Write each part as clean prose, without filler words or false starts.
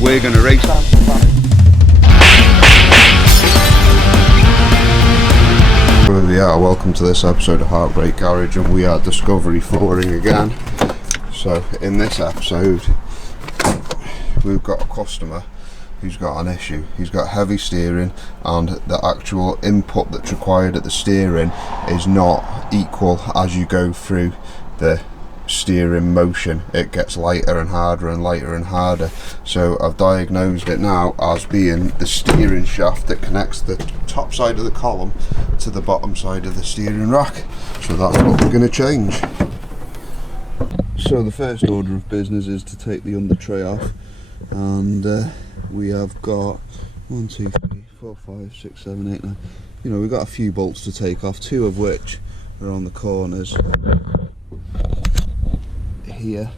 we're going to race. Yeah, welcome to this episode of Heartbreak Garage, and we are discovery flooring again. So in this episode we've got a customer who's got an issue. He's got heavy steering, and the actual input that's required at the steering is not equal as you go through the steering motion. It gets lighter and harder and lighter and harder. So I've diagnosed it now as being the steering shaft that connects the top side of the column to the bottom side of the steering rack. So that's what we're going to change. So the first order of business is to take the under tray off, and we have got 1, 2, 3, 4, 5, 6, 7, 8, 9. You know, we've got a few bolts to take off, 2 of which are on the corners here,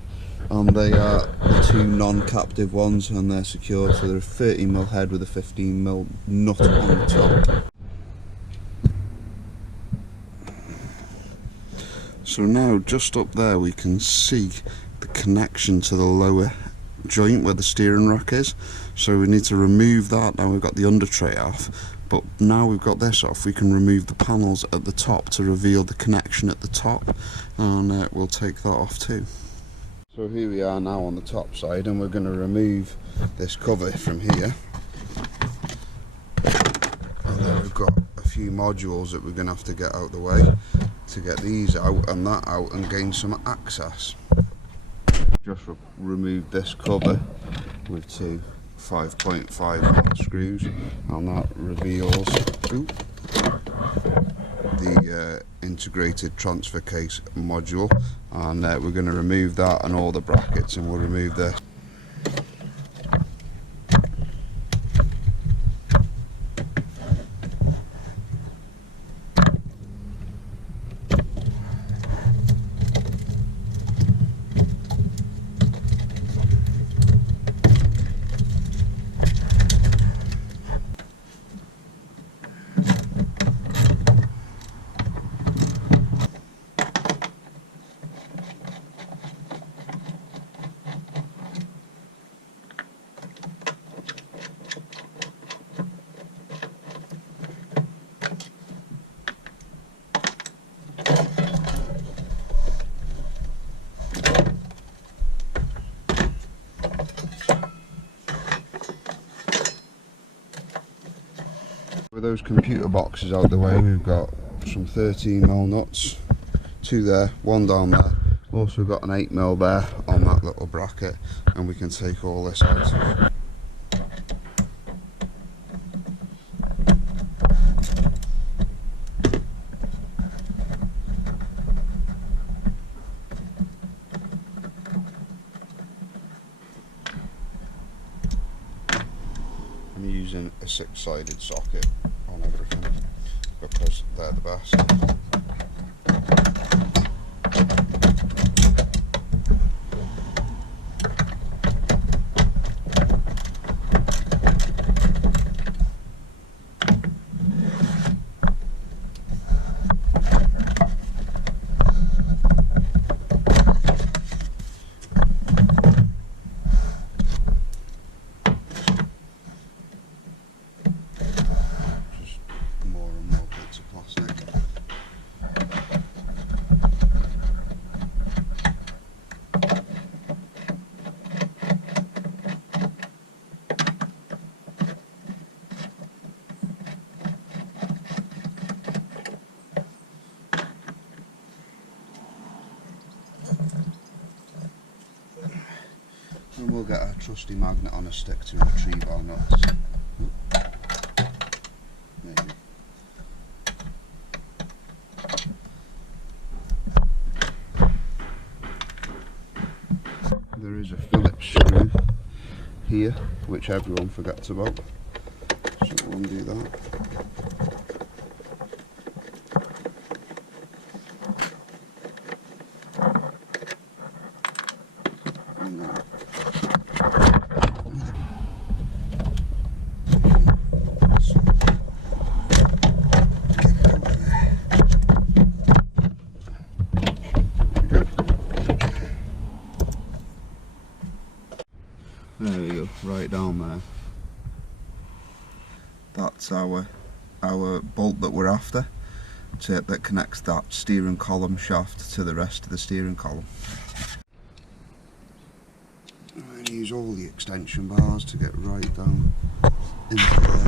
and they are the 2 non-captive ones, and they're secured. So they're a 13mm head with a 15mm nut on the top. So now just up there we can see the connection to the lower joint where the steering rack is. So we need to remove that. Now we've got the under tray off, but now we've got this off, we can remove the panels at the top to reveal the connection at the top, and we'll take that off too. So here we are now on the top side, and we're going to remove this cover from here, and then we've got a few modules that we're going to have to get out of the way to get these out and that out and gain some access. Just remove this cover with 2 5.5mm screws, and that reveals the integrated transfer case module, and we're going to remove that and all the brackets, and we'll remove this. With those computer boxes out the way, we've got some 13mm nuts, 2 there, 1 down there. Also got an 8mm there on that little bracket, and we can take all this out. I'm using a 6-sided socket on everything because they're the best. And we'll get a trusty magnet on a stick to retrieve our nuts. Maybe. There is a Phillips screw here, which everyone forgets about, so we'll undo that. There we go, right down there. That's our bolt that we're after, that connects that steering column shaft to the rest of the steering column. And use all the extension bars to get right down into there.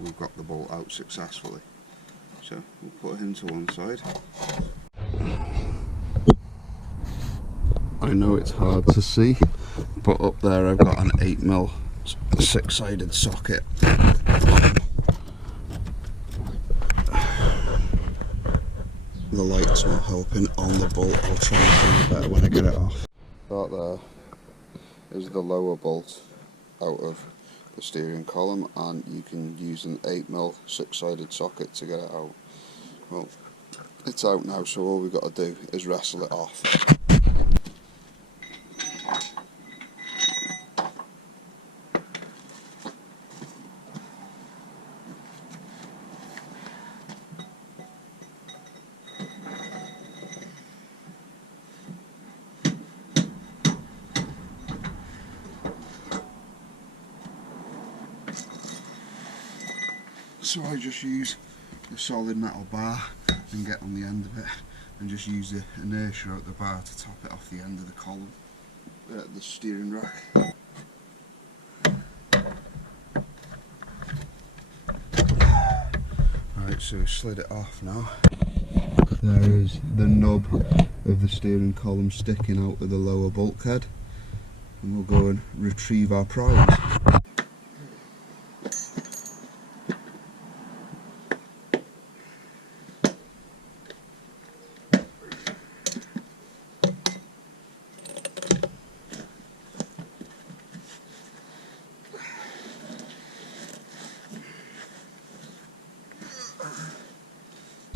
We've got the bolt out successfully, so we'll put him to one side. I know it's hard to see, but up there I've got an 8mm 6-sided socket. The light's not helping on the bolt. I'll try and do better when I get it off. That there is the lower bolt out of the steering column, and you can use an 8mm 6-sided socket to get it out. Well, it's out now, so all we've got to do is wrestle it off. So I just use a solid metal bar and get on the end of it, and just use the inertia out the bar to top it off the end of the column, the steering rack. Right, so we slid it off now. There is the nub of the steering column sticking out of the lower bulkhead, and we'll go and retrieve our prize.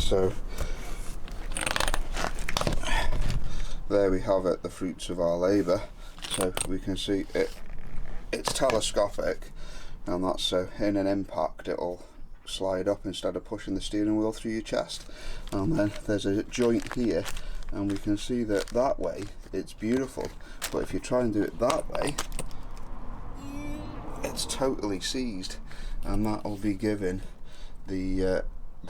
So there we have it, the fruits of our labour. So we can see it's telescopic, and that's so in an impact it'll slide up instead of pushing the steering wheel through your chest. And then there's a joint here, and we can see that way it's beautiful, but if you try and do it that way, it's totally seized, and that'll be giving the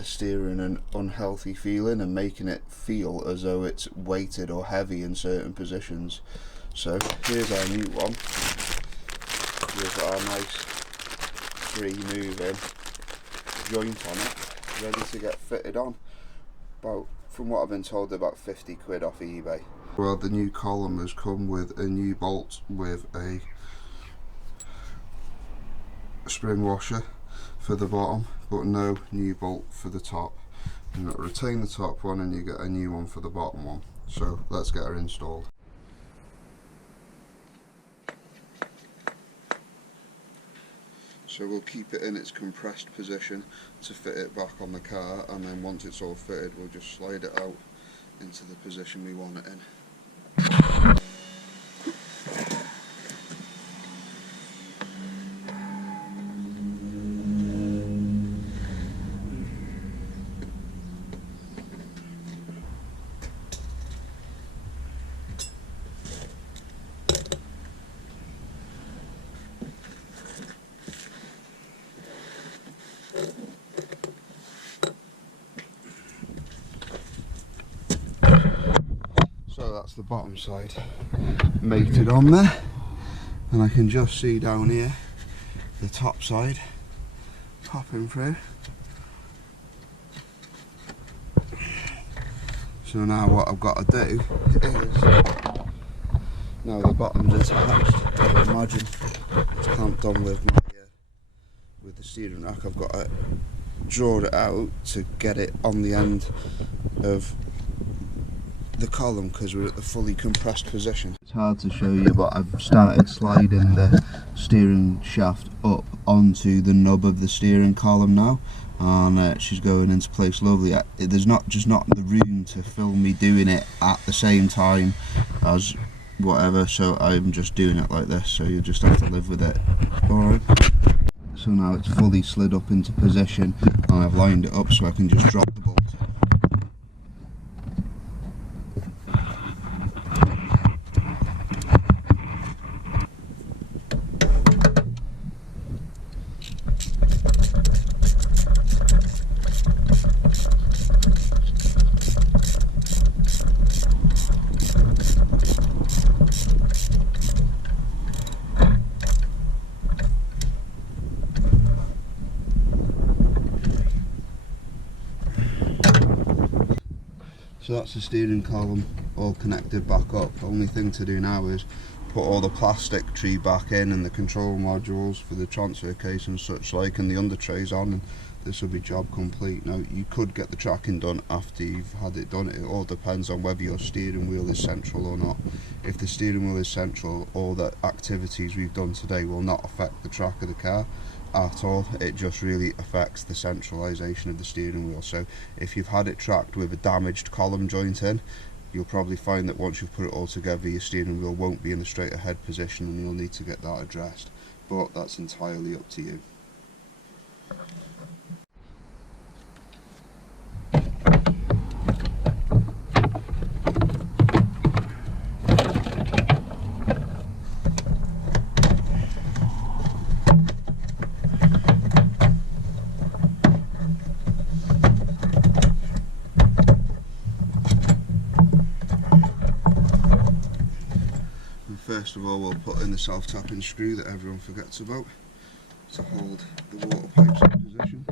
steering an unhealthy feeling and making it feel as though it's weighted or heavy in certain positions. So here's our new one with our nice free moving joint on it, ready to get fitted on. From what I've been told, about 50 quid off eBay. Well, the new column has come with a new bolt with a spring washer for the bottom, but no new bolt for the top. You've got to retain the top one, and you get a new one for the bottom one. So let's get her installed. So we'll keep it in its compressed position to fit it back on the car, and then once it's all fitted we'll just slide it out into the position we want it in. So that's the bottom side mated on there, and I can just see down here the top side popping through. So now what I've got to do is, now the bottom's attached, I imagine it's clamped on with the steering rack, I've got to draw it out to get it on the end of the column because we're at the fully compressed position. It's hard to show you, but I've started sliding the steering shaft up onto the nub of the steering column now, and she's going into place lovely. There's not the room to film me doing it at the same time as whatever, so I'm just doing it like this, so you just have to live with it. Alright. So now it's fully slid up into position, and I've lined it up so I can just drop the bolt in. So that's the steering column all connected back up. The only thing to do now is put all the plastic tree back in and the control modules for the transfer case and such like, and the under trays on, and this will be job complete. Now you could get the tracking done after you've had it done. It all depends on whether your steering wheel is central or not. If the steering wheel is central, all the activities we've done today will not affect the track of the car at all. It just really affects the centralisation of the steering wheel. So if you've had it tracked with a damaged column joint in, you'll probably find that once you've put it all together, your steering wheel won't be in the straight ahead position, and you'll need to get that addressed, but that's entirely up to you. First of all, we'll put in the self-tapping screw that everyone forgets about to hold the water pipes in position.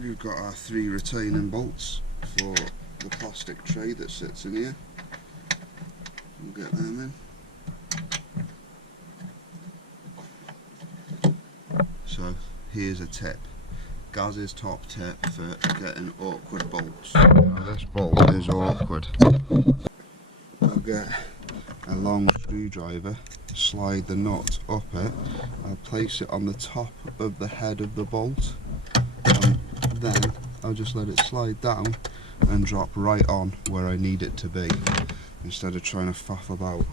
We've got our 3 retaining bolts for the plastic tray that sits in here. We'll get them in. So here's a tip. Gaz's top tip for getting awkward bolts. Now this bolt is awkward. I'll get a long screwdriver, slide the nut up it, I'll place it on the top of the head of the bolt, and then I'll just let it slide down and drop right on where I need it to be, instead of trying to faff about.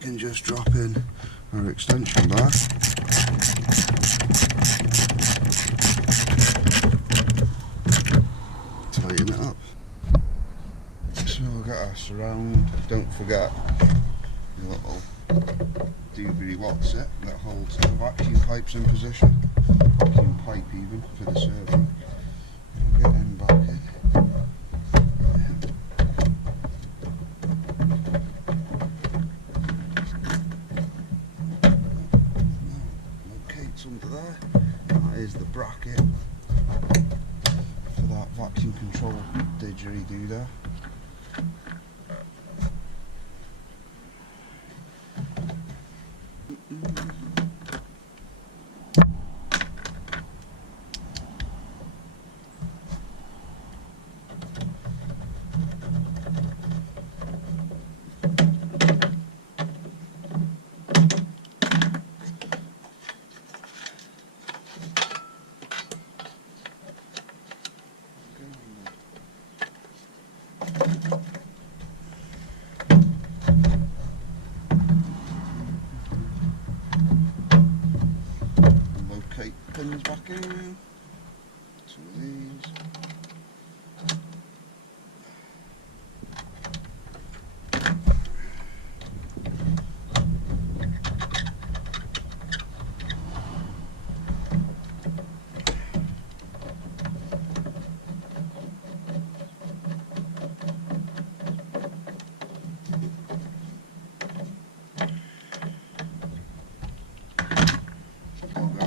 You can just drop in our extension bar. Tighten it up. So we'll get our surround. Don't forget your little doobly what's it that holds the vacuum pipes in position. Vacuum pipe even for the serving. We'll get in back in. Under there, that is the bracket for that vacuum control didgeridoo there. Locate the pins back in. 2 of these.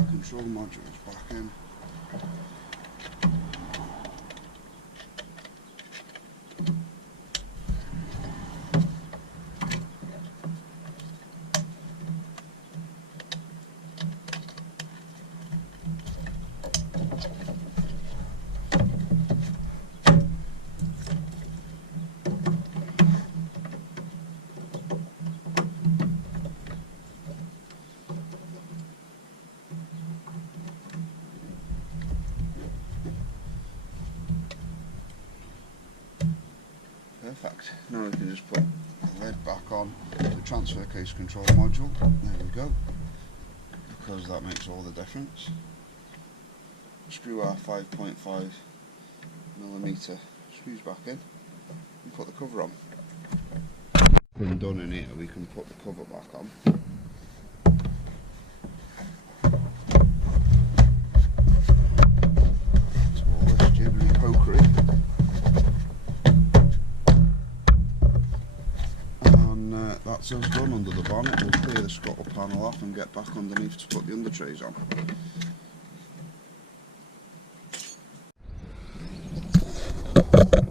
Control modules back in. Perfect. Now we can just put the lid back on the transfer case control module. There we go. Because that makes all the difference. Screw our 5.5mm screws back in and put the cover on. When done in here, we can put the cover back on. So all this jibbly pokery. And that's us done under the bonnet. We'll clear the scuttle panel off and get back underneath to put the under trays on.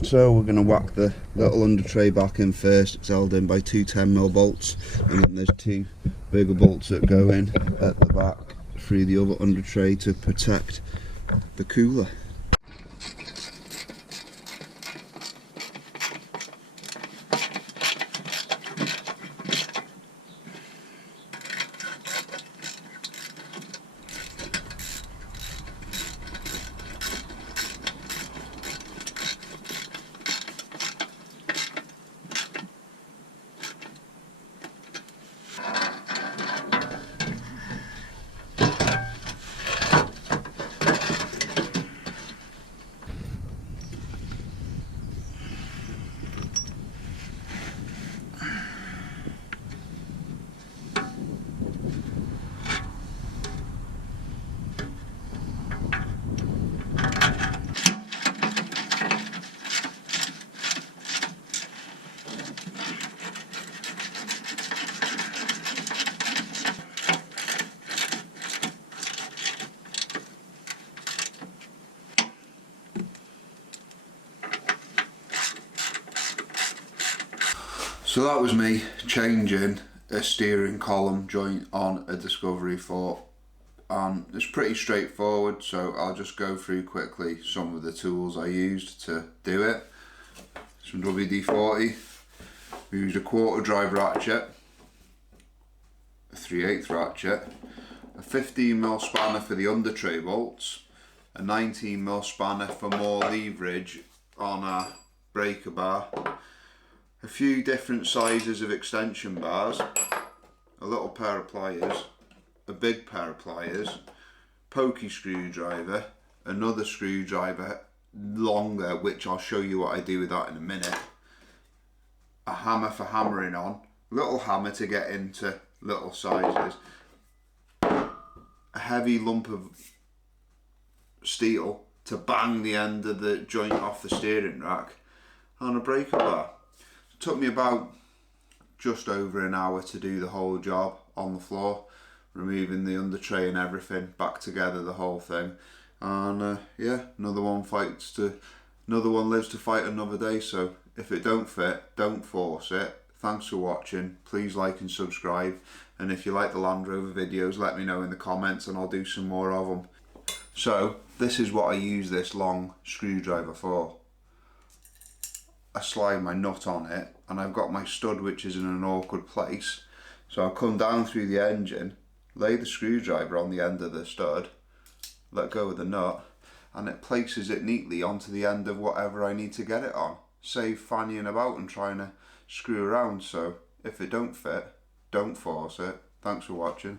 So we're going to whack the little under tray back in first. It's held in by two 10mm bolts, and then there's two bigger bolts that go in at the back through the other under tray to protect the cooler. So that was me changing a steering column joint on a Discovery 4, and it's pretty straightforward, so I'll just go through quickly some of the tools I used to do it. Some WD-40, we used a 1/4 drive ratchet, a 3/8 ratchet, a 15mm spanner for the under tray bolts, a 19mm spanner for more leverage on our breaker bar, a few different sizes of extension bars, a little pair of pliers, a big pair of pliers, pokey screwdriver, another screwdriver longer, which I'll show you what I do with that in a minute, a hammer for hammering on, little hammer to get into little sizes, a heavy lump of steel to bang the end of the joint off the steering rack, and a breaker bar. Took me about just over an hour to do the whole job on the floor, removing the under tray and everything, back together the whole thing, and yeah, another one lives to fight another day. So if it don't fit, don't force it. Thanks for watching. Please like and subscribe, and if you like the Land Rover videos, let me know in the comments and I'll do some more of them. So this is what I use this long screwdriver for. I slide my nut on it, and I've got my stud which is in an awkward place, so I'll come down through the engine, lay the screwdriver on the end of the stud, let go of the nut, and it places it neatly onto the end of whatever I need to get it on. Save fannying about and trying to screw around. So if it don't fit, don't force it. Thanks for watching.